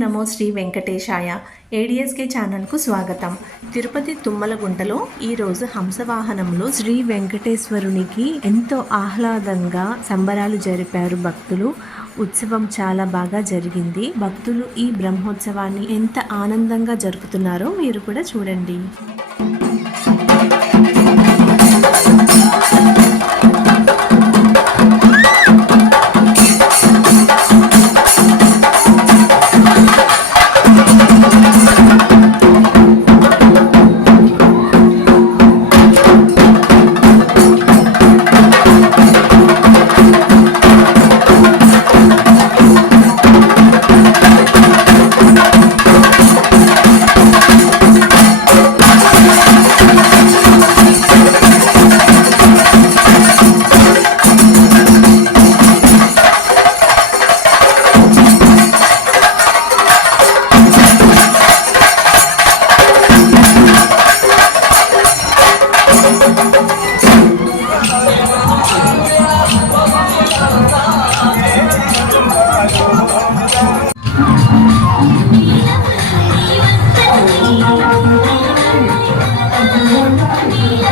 నమో శ్రీ వెంకటేశాయ ఏడిఎస్కే ఛానల్కు స్వాగతం. తిరుపతి తుమ్మలగుంటలో ఈరోజు హంసవాహనంలో శ్రీ వెంకటేశ్వరునికి ఎంతో ఆహ్లాదంగా సంబరాలు జరిపారు భక్తులు. ఉత్సవం చాలా బాగా జరిగింది. భక్తులు ఈ బ్రహ్మోత్సవాన్ని ఎంత ఆనందంగా జరుపుతున్నారో మీరు కూడా చూడండి.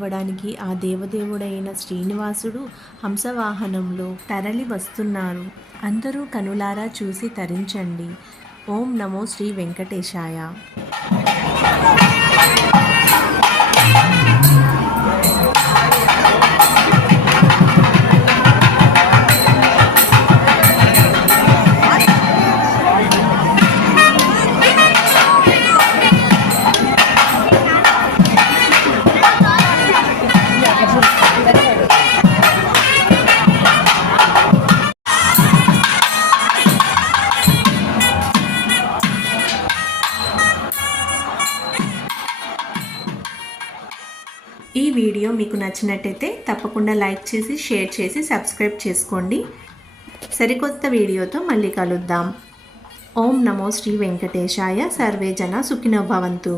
ఇవ్వడానికి ఆ దేవదేవుడైన శ్రీనివాసుడు హంసవాహనంలో తరలి వస్తున్నారు. అందరూ కనులారా చూసి తరించండి. ఓం నమో శ్రీ వెంకటేశాయ. వీడియో మీకు నచ్చినట్టయితే తప్పకుండా లైక్ చేసి షేర్ చేసి సబ్స్క్రైబ్ చేసుకోండి. సరికొత్త వీడియోతో మళ్ళీ కలుద్దాం. ఓం నమో శ్రీ వెంకటేశాయ. సర్వే జన సుఖినభవంతు